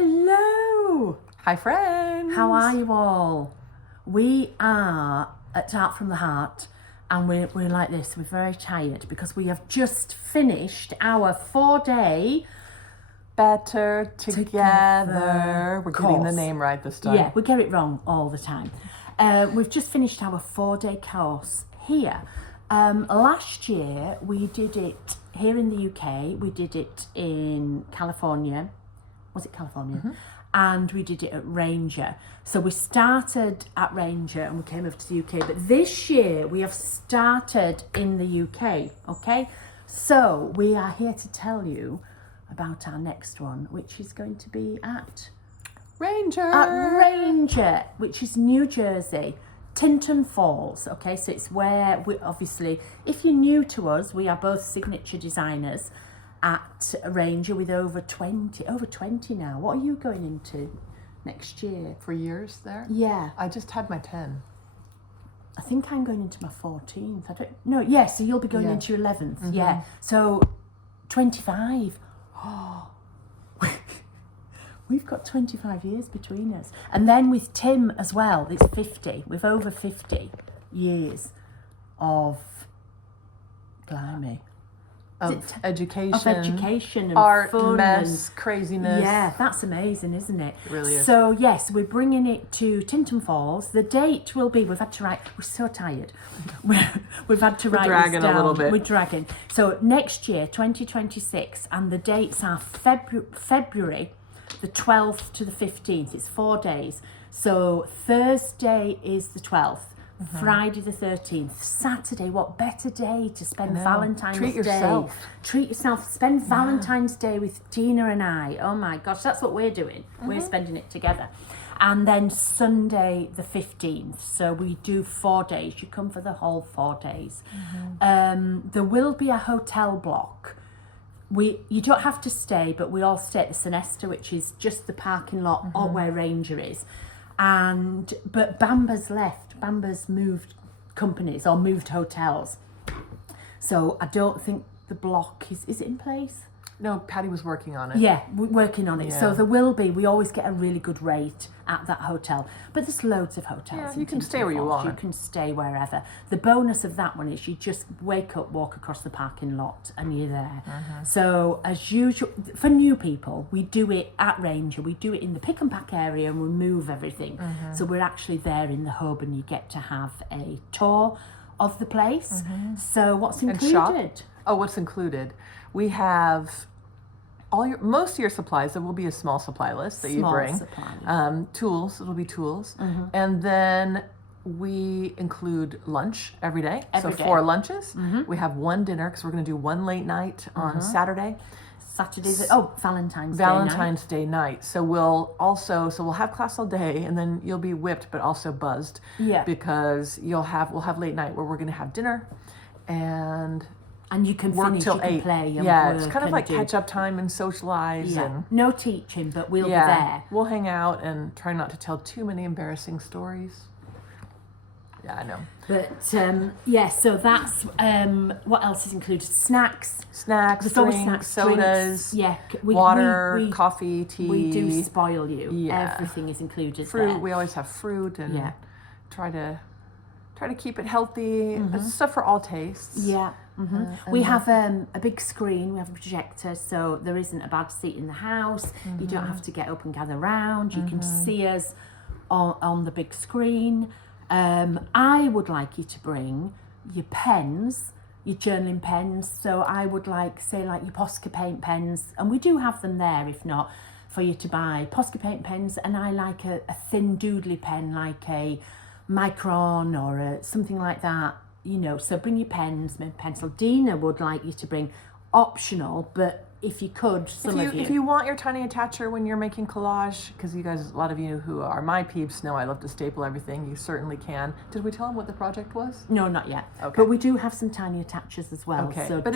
Hello! Hi, friends! How are you all? We are at Art from the Heart, and we're like this. We're very tired because we have just finished our 4-day Better Together. We're getting the name right this time. Yeah, we get it wrong all the time. We've just finished our 4-day course here. Last year we did it here in the UK. We did it in California. Was it California? Mm-hmm. And we did it at Ranger. So we started at Ranger and we came over to the UK. But this year we have started in the UK, okay? So we are here to tell you about our next one, which is going to be at Ranger, which is New Jersey, Tinton Falls, okay? So it's where we obviously, if you're new to us, we are both signature designers at Ranger with over 20 now. What are you going into next year? For years there? Yeah. I just had my 10. I think I'm going into my 14th. I don't know. Yeah, so you'll be going into your 11th. Mm-hmm. Yeah. So 25. Oh. We've got 25 years between us. And then with Tim as well, it's 50. We've over 50 years of blimey. Of education. Of education and art, fun mess, and craziness. Yeah, that's amazing, isn't it? It really is. So yes, we're bringing it to Tinton Falls. The date will be, we've had to write, we're so tired. We've had to write dragging this down. a little bit. We're dragging. So next year, 2026, and the dates are February the 12th to the 15th. It's 4 days. So Thursday is the 12th. Mm-hmm. Friday the 13th, Saturday, what better day to spend Valentine's Day. Treat yourself. Treat yourself. Spend Valentine's Day with Dina and I. Oh my gosh, that's what we're doing. Mm-hmm. We're spending it together. And then Sunday the 15th. So we do 4 days. You come for the whole 4 days. Mm-hmm. There will be a hotel block. You don't have to stay, but we all stay at the Sinesta, which is just the parking lot or where Ranger is. But Bamba's left. Bamba's moved companies or moved hotels. So I don't think the block is it in place? No, Patty was working on it. Yeah, we're working on it. Yeah. So there will be, we always get a really good rate at that hotel. But there's loads of hotels. Yeah, you can stay where you want. You can stay wherever. The bonus of that one is you just wake up, walk across the parking lot and you're there. So as usual, for new people, we do it at Ranger. We do it in the pick and pack area and we move everything. So we're actually there in the hub and you get to have a tour of the place. So what's included? And shop. Oh, what's included? We have most of your supplies. There will be a small supply list that you bring. Tools. It'll be tools, and then we include lunch every day. So 4 lunches. We have 1 dinner because we're going to do 1 late night on Saturday. Saturday's Valentine's Day night. So we'll have class all day, and then you'll be whipped, but also buzzed. Yeah. Because we'll have late night where we're going to have dinner, and you can work finish, till you can 8. play and yeah, work it's kind of like do. catch up time and socialize. Yeah. And no teaching, but we'll be there. We'll hang out and try not to tell too many embarrassing stories. Yeah, I know. But so that's what else is included? Snacks, drinks, sodas, water, coffee, tea. We do spoil you. Yeah. Everything is included. Fruit. There. We always have fruit and try to keep it healthy. Stuff for all tastes. Yeah. We have a big screen, we have a projector, so there isn't a bad seat in the house. You don't have to get up and gather round. You can see us on the big screen. I would like you to bring your pens, your journaling pens. So I would like your Posca paint pens, and we do have them there if not, for you to buy. Posca paint pens, and I like a thin doodly pen like a Micron or something like that. So bring your pens, maybe pencil. Dina would like you to bring optional, but if you could, if you want your tiny attacher when you're making collage, because you guys, a lot of you who are my peeps know I love to staple everything, you certainly can. Did we tell them what the project was? No, not yet. Okay. But we do have some tiny attachers as well. Okay, so but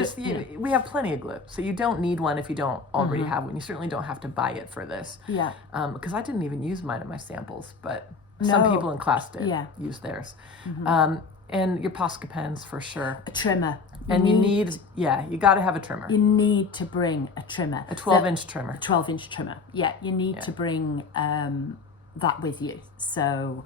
we have plenty of glue, so you don't need one if you don't already have one. You certainly don't have to buy it for this. Yeah. Because I didn't even use mine in my samples, but some people in class did use theirs. And your Posca pens for sure. A trimmer. And you got to have a trimmer. You need to bring a trimmer. A 12-inch trimmer. 12-inch trimmer. Yeah, you need to bring that with you. So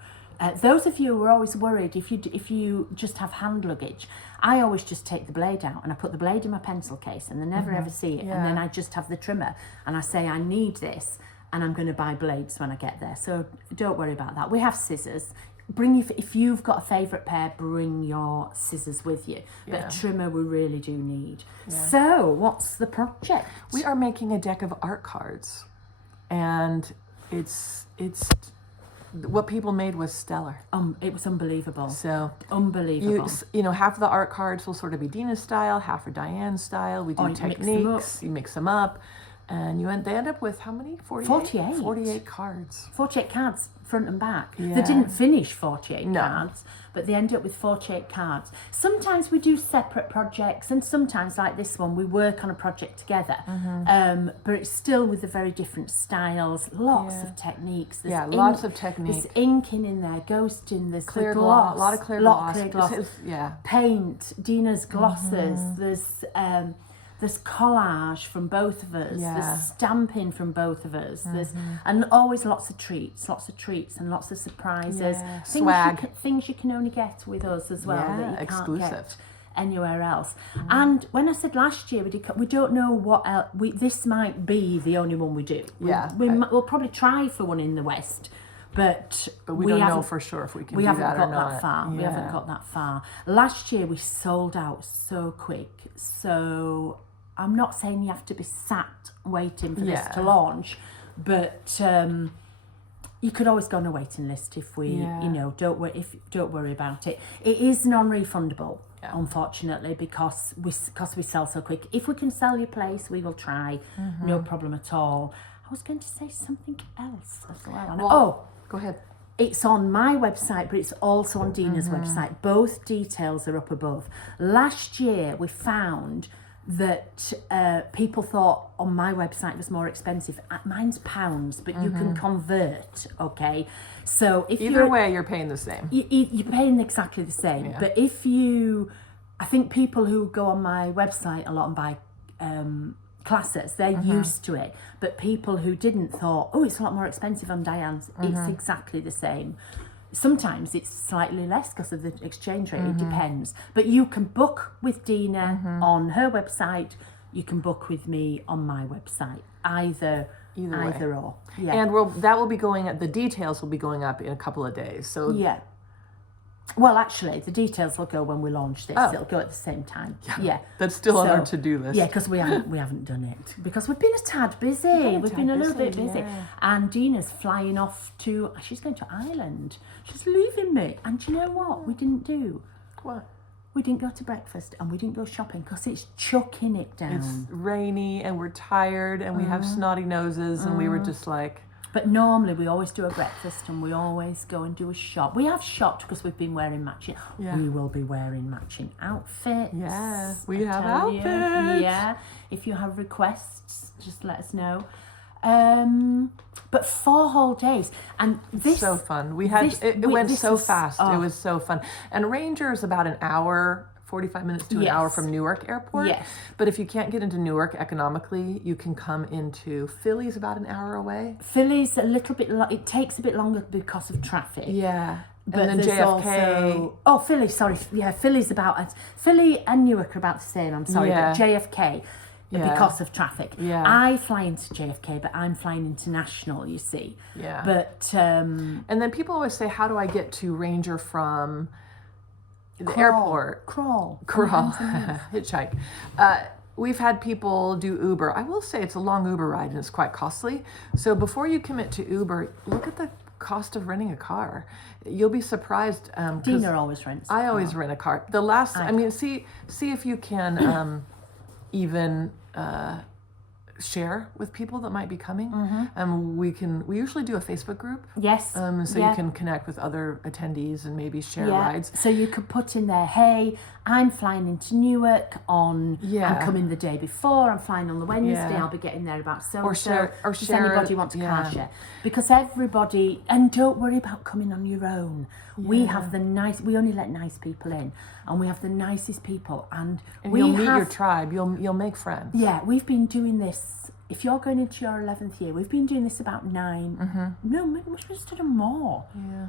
those of you who are always worried, if you just have hand luggage, I always just take the blade out and I put the blade in my pencil case and they never ever see it. And then I just have the trimmer and I say, I need this and I'm going to buy blades when I get there. So don't worry about that. We have scissors. If you've got a favourite pair, bring your scissors with you. But a trimmer we really do need. So what's the project? We are making a deck of art cards, and it's what people made was stellar. It was unbelievable. So unbelievable. You know, half of the art cards will sort of be Dina's style, half are Diane's style. We do techniques. You mix them up. And they end up with how many? 48? 48 cards. 48 cards, front and back. They didn't finish 48 cards, but they end up with 48 cards. Sometimes we do separate projects, and sometimes, like this one, we work on a project together. But it's still with the very different styles, lots of techniques. There's lots of techniques. There's inking in there, ghosting, there's clear the gloss. A lot of clear gloss. Paint, Dina's glosses, there's collage from both of us. There's stamping from both of us. And always lots of treats and lots of surprises. Swag. Things you can only get with us as well that you exclusive. Can't get anywhere else. And when I said last year we don't know what else. This might be the only one we do. We'll probably try for one in the West. But we don't know for sure if we can do that or not. We haven't got that far. We haven't got that far. Last year we sold out so quick. So I'm not saying you have to be sat waiting for this to launch, but you could always go on a waiting list if we, don't worry about it. It is non-refundable, unfortunately, because we sell so quick. If we can sell your place, we will try. No problem at all. I was going to say something else as well. Go ahead. It's on my website, but it's also on Dina's website. Both details are up above. Last year, we found that people thought on my website it was more expensive. Mine's pounds, but you can convert, okay? So if Either way, you're paying the same. You're paying exactly the same. But I think people who go on my website a lot and buy classes, they're used to it. But people who didn't thought, it's a lot more expensive on Dyan's. It's exactly the same. Sometimes it's slightly less because of the exchange rate. It depends. But you can book with Dina on her website. You can book with me on my website. Either or. Yeah. And the details will be going up in a couple of days. So Well, actually, the details will go when we launch this. It'll go at the same time. Yeah. That's still on our to-do list. Yeah, because we haven't done it. Because we've been a tad busy. We've been a little bit busy. And Dina's flying off she's going to Ireland. She's leaving me. And do you know what we didn't do? What? We didn't go to breakfast and we didn't go shopping because it's chucking it down. It's rainy and we're tired and we have snotty noses and we were just like... But normally we always do a breakfast and we always go and do a shop. We have shopped because we've been wearing matching. Yeah. We will be wearing matching outfits. Yeah, we have outfits. Yeah, if you have requests, just let us know. But 4 whole days, and this so fun. It went so fast. It was so fun. And Ranger is about an hour. 45 minutes to an hour from Newark Airport. Yes. But if you can't get into Newark economically, you can come into Philly's about an hour away. Philly's a little bit, it takes a bit longer because of traffic. Yeah. But and then JFK. Philly, sorry. Yeah, Philly and Newark are about the same, I'm sorry. Yeah. But JFK, because of traffic. Yeah. I fly into JFK, but I'm flying international, you see. Yeah. But... and then people always say, how do I get to Ranger from... the airport. Crawl. Hitchhike. We've had people do Uber. I will say it's a long Uber ride and it's quite costly. So before you commit to Uber, look at the cost of renting a car. You'll be surprised. Dina always rents. I always rent a car. See if you can even share with people that might be coming. And we usually do a Facebook group. Yes. So you can connect with other attendees and maybe share rides. So you could put in there, hey, I'm flying into Newark I'm coming the day before, I'm flying on the Wednesday, I'll be getting there about so and so. Or does share anybody want to car share? Because everybody, and don't worry about coming on your own. We have we only let nice people in, and we have the nicest people, and you'll meet your tribe, you'll make friends. Yeah, we've been doing this, if you're going into your 11th year, we've been doing this about 9, no, maybe we should have done more. Yeah.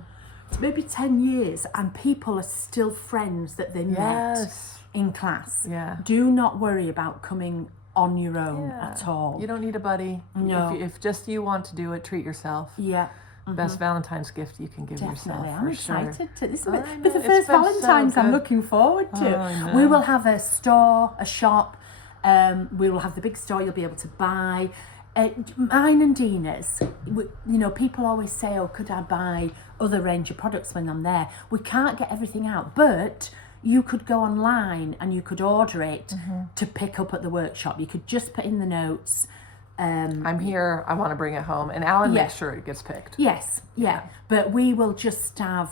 Maybe 10 years, and people are still friends that they met in class. Yeah. Do not worry about coming on your own at all. You don't need a buddy. No. If just you want to do it, treat yourself. Yeah. Best Valentine's gift you can give yourself. I'm excited to this. But the first Valentine's I'm looking forward to. We will have a store, a shop. We will have the big store you'll be able to buy. Mine and Dina's, people always say, oh, could I buy other range of products when I'm there? We can't get everything out, but you could go online and you could order it to pick up at the workshop. You could just put in the notes. I'm here, I want to bring it home, and Alan makes sure it gets picked. Yes, but we will just have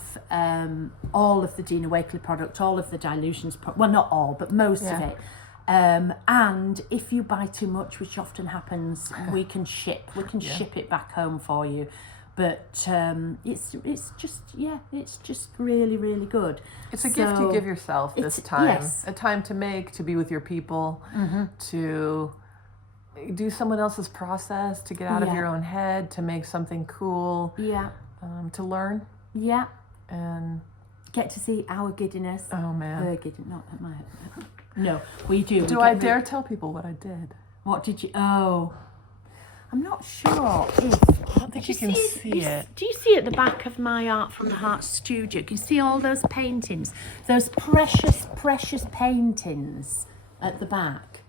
all of the Dina Wakely product, all of the dilutions, well, not all, but most of it. And if you buy too much, which often happens, we can ship it back home for you. But it's just really, really good. It's a gift you give yourself this time. A time to make, to be with your people, to do someone else's process, to get out of your own head, to make something cool, to learn, and get to see our giddiness. Oh man, her giddiness, not my. No, we do. Do I dare tell people what I did? What did you? Oh, I'm not sure if. I don't think you can see it. Do you see at the back of my Art from the Heart studio? You can see all those paintings, those precious, precious paintings at the back.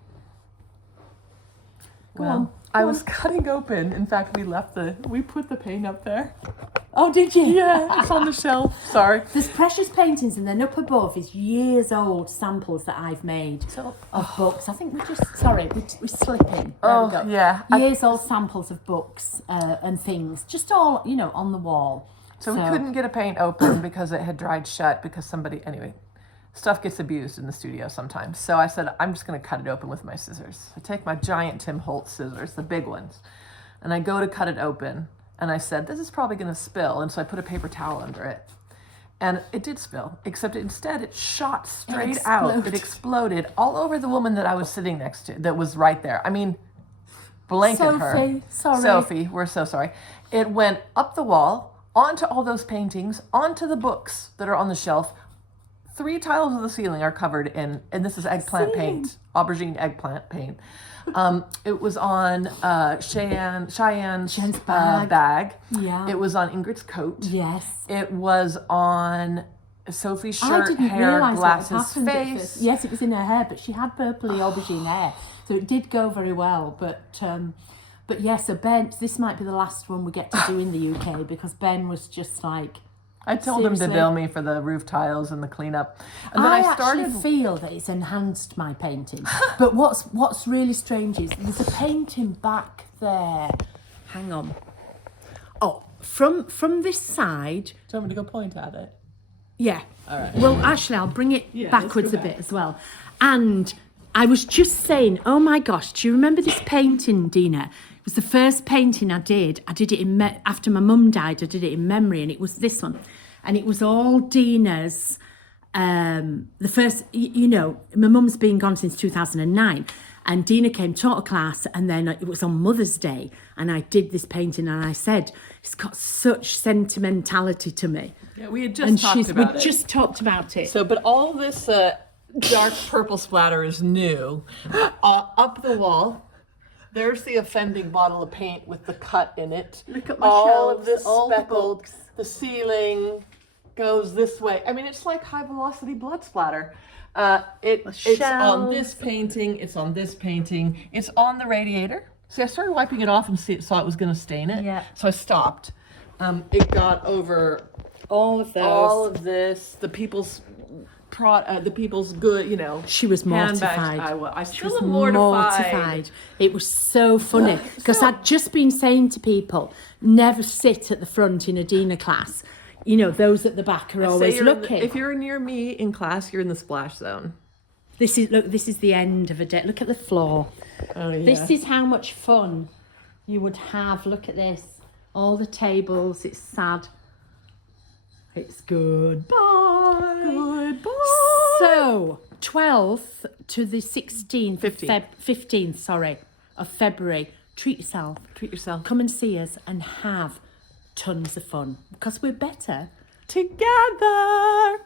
Well, I was cutting open. In fact, we put the paint up there. Oh, did you? Yeah, it's on the shelf. Sorry. There's precious paintings, and then up above is years old samples that I've made of books. I think we're slipping. There we go. Yeah. Years old samples of books and things, just all, on the wall. So we couldn't get a paint open because it had dried shut because stuff gets abused in the studio sometimes. So I said, I'm just going to cut it open with my scissors. I take my giant Tim Holtz scissors, the big ones, and I go to cut it open. And I said, this is probably going to spill. And so I put a paper towel under it. And it did spill, except instead it shot straight out. It exploded all over the woman that I was sitting next to, that was right there. I mean, blanket her. Sophie, we're so sorry. It went up the wall, onto all those paintings, onto the books that are on the shelf. 3 tiles of the ceiling are covered in, and this is eggplant paint, aubergine eggplant paint. It was on Cheyenne's bag. Yeah. It was on Ingrid's coat. Yes. It was on Sophie's shirt, hair, glasses, face. Yes, it was in her hair, but she had purpley aubergine hair, so it did go very well. But yeah, so Ben, this might be the last one we get to do in the UK because Ben was just like. I told him to bill me for the roof tiles and the cleanup. And then I actually feel that it's enhanced my painting. But what's really strange is there's a painting back there. Hang on. Oh, from this side. Do you want me to go point at it? Yeah. All right. Well, actually, I'll bring it backwards a bit as well. And I was just saying, oh my gosh, do you remember this painting, Dina? It was the first painting I did. I did it after my mum died. I did it in memory, and it was this one. And it was all Dina's, the first, my mum's been gone since 2009. And Dina came, taught a class, and then it was on Mother's Day. And I did this painting, and I said, it's got such sentimentality to me. Yeah, we had just talked about it. We just talked about it. So, but all this dark purple splatter is new. Up the wall. There's the offending bottle of paint with the cut in it. Look at my shelves, of this all speckled, the ceiling goes this way. I mean, it's like high velocity blood splatter. It's on this painting. It's on this painting. It's on the radiator. See, I started wiping it off and saw it was going to stain it. Yeah. So I stopped. It got over all of those. All of this. The people's the people's good, She was mortified. I She still was am mortified. It was so funny because I'd just been saying to people, never sit at the front in a Dina class. Those at the back are always looking. If you're near me in class, you're in the splash zone. This is the end of a day. Look at the floor. Oh yeah. This is how much fun you would have. Look at this. All the tables. It's sad. It's goodbye. Goodbye. So, 12th to the 16th, 15th, of February. Treat yourself. Treat yourself. Come and see us and have tons of fun because we're better together.